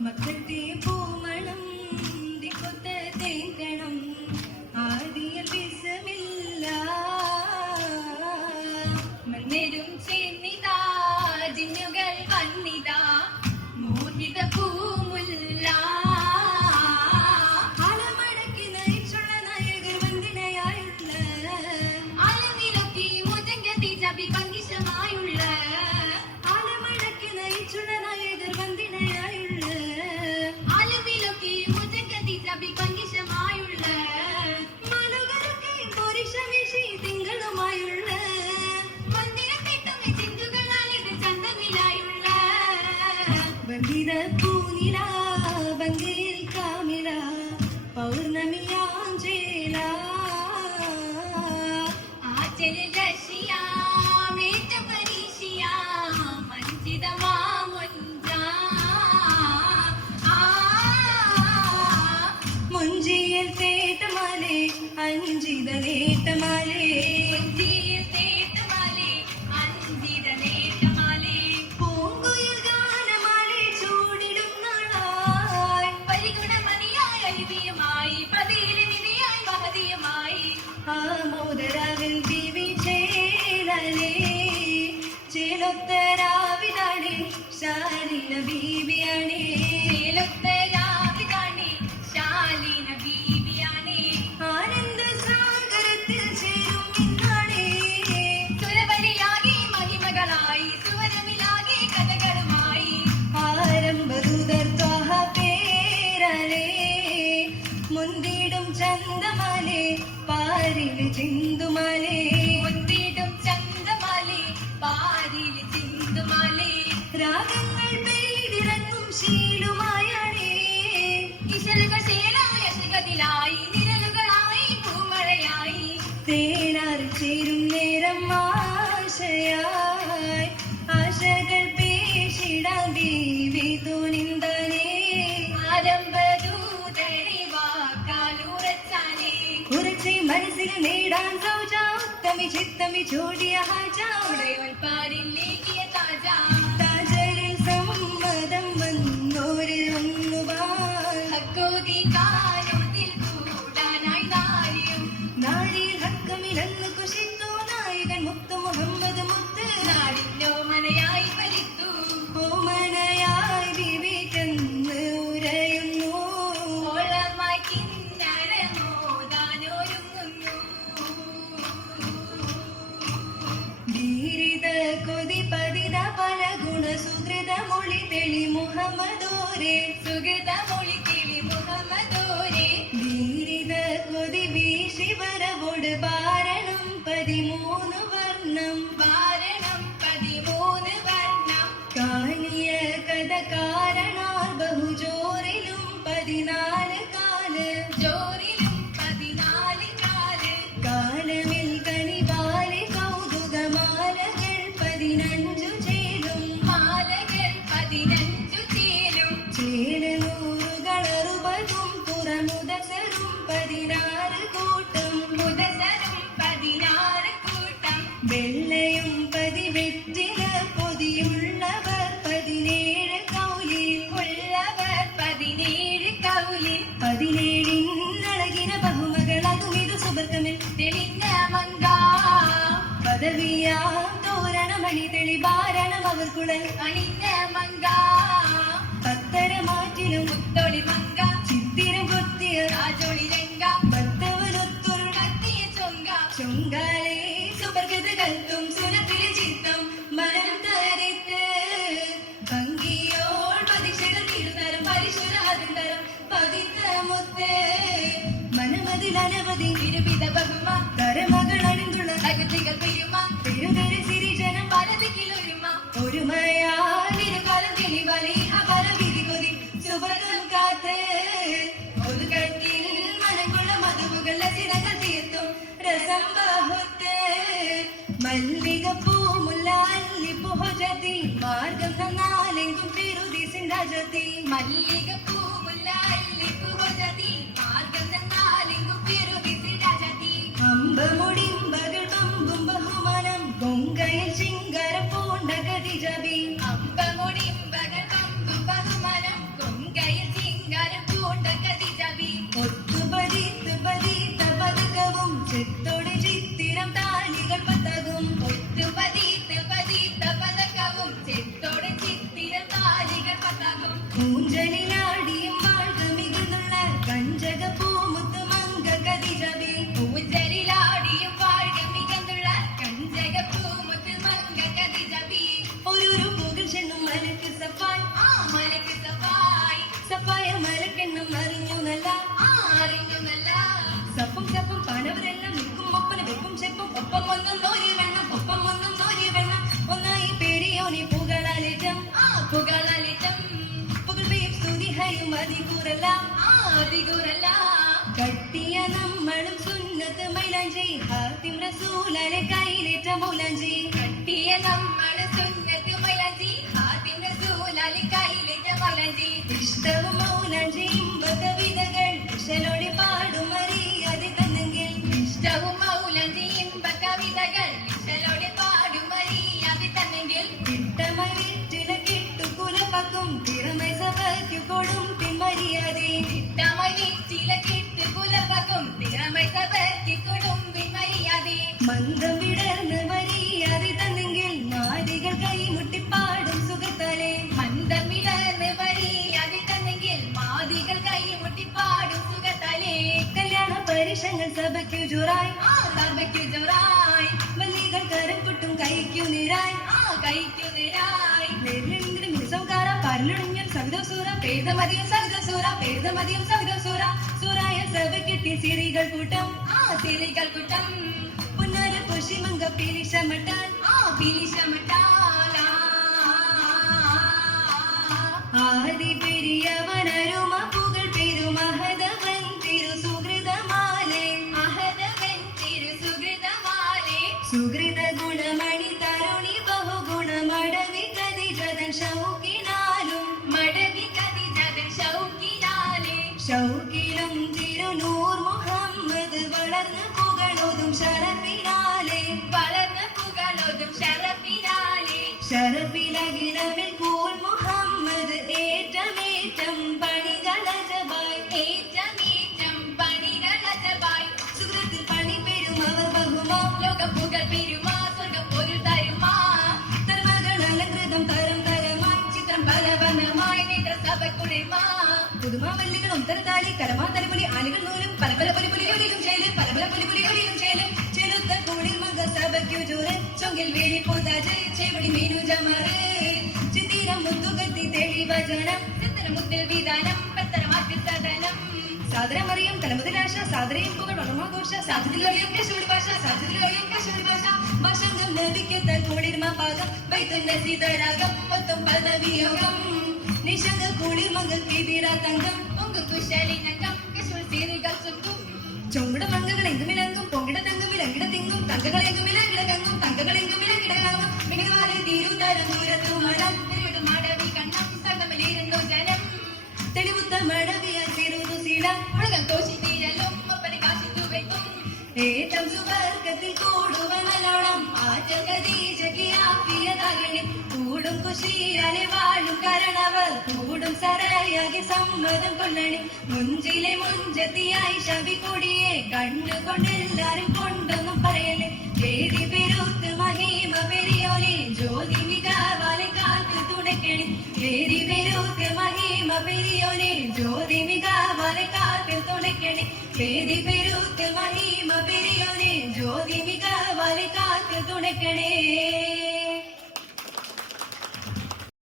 മക്കത്തെ പൂമണം ദിക്കൊത്ത തേക്കണം ആദിയ വിസമില്ല മന്നരും ചേർന്നിതാ ജിന്നുകൾ വന്നിതാ മോഹിത പൂമുല്ല ആലമടക്കി നയിച്ചുള്ള നായകർ വന്ദനയായുള്ള ആലമിലൊക്കെ മുജങ്കതി ജബി പങ്കിശമായുള്ള ആലമടക്കി നയിച്ചുള്ള നായകർ വന്ദനയായുള്ള ആലമിലൊക്കെ മുജങ്കതി ജബി പങ്കിശമായുള്ള മനുകരൊക്കെ പൊരിശമിഷി തിങ്കളുമായുള്ള മന്ദിരത്തിട്ടും ചിന്തുകളാലിത് ചന്തമിലായുള്ള വന്ദിത പൂനില ബംഗീൽ കാമില പൗർണമിയാഞ്ചേല ആചല രശിയ മേറ്റ പരീശിയ മഞ്ചിതമാ മുഞ്ച മുഞ്ചിയിൽ തേട്ടമാലേ അഞ്ചിത നേട്ടമാലേ മുഞ്ചിയിൽ തേട്ടമാലേ അഞ്ചിത നേട്ടമാലേ പൂങ്കുയിൽ ഗാനമാലേ ചൂടിടും നാളായി പരിഗുണമണിയായി അരിവിയുമായി പതിയിലെ നിധിയായി മഹതിയുമായി ആമോദരാവിൽ ദിവി ചേലേ ചേലൊത്തരാവിതാണേ ശാലിന ബീവിയാണേ ചേലൊത്തരാവിതാണേ ശാലിന ബീവിയാണേ ആനന്ദ സാഗരത്തിൽ ചേരും ഇന്നാണേ സുരവരിയാകെ മഹിമകളായി സുവരമിലാകെ കഥകളുമായി ആരംഭദൂതർ ത്വഹ പേരലേ മുന്തിടും ചന്തമാലേ പാരിൽ ചിന്തുമാലേ മുന്തിടും ചന്തമാലേ പാരിൽ ചിന്തുമാലേ രാഗങ്ങൾ പെയ്തിറങ്ങും ശീലുമായാണേ ഇശലുകൾ ശേലായ ശിഖതിലായി നിഴലുകളായി പൂമഴയായി തേനാർ ചേരും നേരം ആശയായി ആശകൾ പേശിടാൻ ബീവി തുനിന്തനേ ആരംഭദൂതരെ വാക്കാലുറച്ചാനേ കുറച്ച് മനസ്സിൽ നേടാൻ സൗജ ഉത്തമി ചിത്തമി ചോടിയ ഹാജ ഉടയോൻ പാരില്ലേക്കിയ താജ താജരിൽ സമ്മതം വന്നോര് ഹക്കോതി കാരോതിൽ കൂടാനായി നാരിയും നാരിയിൽ ഹക്കമിലന്ന് കുശിത്തു നായകൻ മുത്ത് മുഹമ്മദ് മുത്ത് നാടിന്റെ ഓമനയായി ഫലിത്തു ഓമനയായി വിവിറ്റെന്ന് ഉരയുന്നു ഓളമായി കിന്നരമോദാനൊരുങ്ങുന്നു ധീരിത കൊതി പതിത പല ഗുണ സുഹൃത മൊഴി തെളി മുഹമ്മദോരെ സുഹൃത മൊഴി തെളി മുഹമ്മദോരെ ധീരിത കൊതി വീശി വരവോട് ബാരണം 13 വർണ്ണം ബാരണം 13 വർണ്ണം കാലിയ കഥ കാരണാർ ബഹുജോറിലും 14 കാല് ജോറിലും 14 കാല് കാലമിൽ കനിവാലി കൗതുകമാലകൾ 15 ചേരും മാലകൾ 15 ചേരും ചേരനൂറുകളറുപതും തുറമുദസരും 16 കൂട്ടം മുദസരും 16 കൂട്ടം വെള്ളയും പതിവെറ്റില പൊതിയുള്ളവർ 17 കൗലിൽ ഉള്ളവർ 17 കൗലിൽ 17 ബഹുമകളതും ഇത് സുബർക്കമിൽ തെളിഞ്ഞ മങ്ക പദവിയാ തോരണമണി തെളിവാരണം അവർ കുഴൽ അണിഞ്ഞ മങ്ക പത്തര മാറ്റിലും മുത്തൊളി മങ്ക ചിത്തിരം കൊത്തിയ രാജോളി രംഗ ഭക്തവനൊത്തൊരു കത്തിയ ചൊങ്ക ചൊങ്കാലേ സുബർഗത കൽത്തും സുനത്തിലെ ചിത്തം മനം തരിത്ത് ഭംഗിയോൾ പതിശകൾ തീർത്തരം പരിശുരാതിൻ തരം പതിത്ത മുത്ത് മനമതിൽ അനവധി ഇരുവിധ ബഹുമ കരമകൾ അണിന്തുള്ള അകത്തികൾ പെരുമ പെരുതര സിരിജനം പലതിക്കിലൊരുമ ഒരുമയാലിരുകാലം തെളിവാലി അപര വിധി കൊതി സുബർഗം കാത്ത് ഒരു കട്ടിൽ മനംകൊള്ള മധുവുകൾ ലസിനകൾ തീർത്തും രസം ബഹുത്ത് മല്ലികപ്പൂ മുല്ല അല്ലിപ്പൂ ഹൊജതി മാർഗം നന്നാലെങ്കും തിരുതി സിന്ദാജതി മല്ലികപ്പൂ മുല്ല അല്ലിപ്പൂ ഹൊജതി മാർഗം നന്നാലെങ്കും തിരുതി സിന്ദാജതി അമ്പമുടിമ്പകൾ പമ്പും ബഹുമാനം പൊങ്കയിൽ ചിങ്കര പൂണ്ട ഗതി ജബി അമ്പമുടിമ്പകൾ പമ്പും ബഹുമാനം പൊങ്ക ഊഞ്ചലിലാടിയും വാഴ്ക മികുന്നുള്ള കഞ്ചക പൂമുത്ത് മങ്ക കതിജബി. ഊഞ്ചലിലാടിയും വാഴ്ക മികുന്നുള്ള കഞ്ചക പൂമുത്ത് മങ്ക കതിജബി. ഒരു പൂകൾ ചെണ്ണും മലക്ക് സഫായ്, മലക്ക് സഫായ്. സഫായ മലക്കെണ്ണം അറിഞ്ഞു നല്ല, അറിഞ്ഞു നല്ല. സപ്പും ചപ്പും പാടവരെല്ലാം നിൽക്കും ഒപ്പന വെപ്പും ചെപ്പും ഒപ്പം ഒന്നും നോരി വെണ്ണം, ഒപ്പം ഒന്നും നോരി വെണ്ണം. ഒന്നായി പേടിയോനെ പുകളാലേറ്റം, പുകളാലേറ്റം. പുകൾ പെയ്യും സ്തുതി ഹയും അതികൂറല്ല, അതികൂറല്ല. കട്ടിയ നമ്മളും സുന്നത്ത് മൈലാഞ്ചി ഹാത്തിം റസൂലാലെ കയ്യിലേറ്റ മൗലാഞ്ചി. കട്ടിയ നമ്മളും സുന്നത്ത് മൈലാഞ്ചി ഹാത്തിം റസൂലാലെ കയ്യിലേറ്റ മൗലാഞ്ചി. ഇഷ്ടവും മൗലാഞ്ചി ഇമ്പ കവിതകൾ ഇശലോടെ പാടും മറിയാതെ തന്നെങ്കിൽ. ഇഷ്ടവും മൗലാഞ്ചി ഇമ്പ കവിതകൾ ഇശലോടെ പാടും മറിയാതെ തന്നെങ്കിൽ. ഇട്ടമായി വീട്ടിലെ കിട്ടുകുലപ്പക്കും തിറമൈ സഭയ്ക്കു കൊടും പിന്മറിയാതെ. ഇട്ടമായി വീട്ടിലെ കിട്ടുകുലപ്പക്കും തിറമൈ സഭയ്ക്കു കൊടും പിന്മറിയാതെ. മന്ദം വിടർന്ന് മറിയാതെ തന്നെങ്കിൽ നാരികൾ കൈമുട്ടിപ്പാടും സുഖത്താലെ. മന്ദം വിടർന്ന് മറിയാതെ തന്നെങ്കിൽ മാതികൾ കൈമുട്ടിപ്പാടും സുഖത്താലെ. കല്യാണ പരിഷങ്ങൾ സഭയ്ക്കു ജോറായി, സഭയ്ക്കു ജോറായി. മല്ലികൾ കരം കൊട്ടും കൈക്കു നിരായി, കൈക്കു നിരായി. നേരിലെങ്കിലും മിനുസംകാര പരലൊടിഞ്ഞൽ സവിതസൂര പേദമതിയും സവിതസൂര, പേദമതിയും സവിതസൂര. സൂറായ സഭയ്ക്കെത്തി സിരികൾ കൂട്ടം, സിരികൾ കൂട്ടം. പുന്നാര പുഷിമങ്ക പിരിശമട്ടാൽ, പിരിശമട്ടാൽ. ആദി പെരിയവനരുമ പുകൾ പെരുമഹദവൻ തിരു സുഹൃതമാലേ, അഹദവൻ തിരു സുഹൃതമാലേ. സുഹൃത ഗുണമണി തരുണി ബഹുഗുണ മടവി കതിജതൻ ഷൗക്കിനാലും, മടവി കതിജതൻ ഷൗക്കിനാലേ. ഷൗക്കിലും തിരുനൂർ മുഹമ്മദ് വളർന്ന് പുകളോതും ഷറഫിനാലേ, വളർന്ന് പുകളോതും ഷറഫിനാലേ. ഷറഫിലകിലമിൽ കൂൾ മുഹമ്മദ് ഏറ്റമേറ്റം പണികളജബായ്, ഏറ്റമേറ്റം പണികളജബായ്. സുഹൃത്തിൽ പണി പെരും അവർ ബഹുമാ, ലോകപ്പുകൾ പെരുമാ, സ്വർഗം ഒരു തരുമാ. തർമകൾ അലങ്കൃതം തരം തരമായി, ചിത്രം പലവർണ്ണമായി നേത്ര സഭയ്ക്കുളിർമാ. പുതുമാമല്ലികൾ ഒന്തരത്താലി കരമാ തലപുലി ആലുകൾ നൂലും പല പല പുലിപുലി ഒലിയും ചേലും, പല പല പുലിപുലി ഒലിയും ചേലും. ചെലുത്ത കൂളിൽ മങ്ക സഭയ്ക്കു ജോറ് ചൊങ്കിൽ വേലി പൂതാജ് ചെവടി മീനു ജമാറ്. ചിത്തിരം മുത്തുകത്തി തെളിവചനം ചിത്തരം മുത്തിൽ വിധാനം പത്തരമാറ്റിൽ സദനം. സാദരമറിയും തലമുതലാശ സാദരയും പുകൾ വളമാഘോഷ സാധ്യതയിലൊളിയും കശുവടി ഭാഷ, സാധ്യതയിലൊളിയും കശുവടി ഭാഷ. ഭാഷംഗം ലഭിക്കത്ത കൂളിർമ പാകം വൈത്തുന്ന സീതരാഗം മൊത്തം പദവിയോഗം. നിശങ്ക കുളിർ മംഗൾ കിബിറ തങ്കം പൊങ്കും കുശലിനകം കശുവൽ സീരികൾ ചുങ്കും. ചൊങ്കിട മംഗകൾ എങ്കുമിലങ്കും പൊങ്കിട തങ്കുമിൽ അങ്കിട തിങ്ങും. തങ്കകളെങ്കുമില കിടകങ്ങും തങ്കകളെങ്കുമില കിടകാങ്ങും. മികവാലെ തീരുതരം ദൂരത്തു മണം തിരുവിടും മടവി കണ്ണം സടമലിരുന്നു ജനം. തെളിവുത്ത മടവിയാൽ തിരുതു സീടം മുഴകം കോശി തീരലും ഒപ്പന കാശിത്തു വെക്കും. ഏറ്റം സുവർഗത്തിൽ കൂടുവനലോണം ആറ്റകദീശകിയാക്കിയതകണി. കൂടും കുശിയാലെ വാഴും കരണവർ കൂടും സരയാകി സമ്മതം കൊള്ളണി. മുഞ്ചിലെ മുഞ്ചത്തിയായി ശവി കൊടിയെ കണ്ടുകൊണ്ടെല്ലാരും കൊണ്ടൊന്നും പറയല്ലേ. വേദി പെരുത്ത് മഹിമ പെരിയോനെ ജ്യോതി മികവാലെ കാത്തിൽ തുണയ്ക്കണി. വേദി പെരുത്ത് മഹിമ പെരിയോനെ ജ്യോതി മികവാലെ കാത്തിൽ തുണയ്ക്കണി. വേദി പെരുത്ത് മഹിമ പെരിയോനെ ജ്യോതി മികവാലെ കാത്തിൽ തുണയ്ക്കണേ.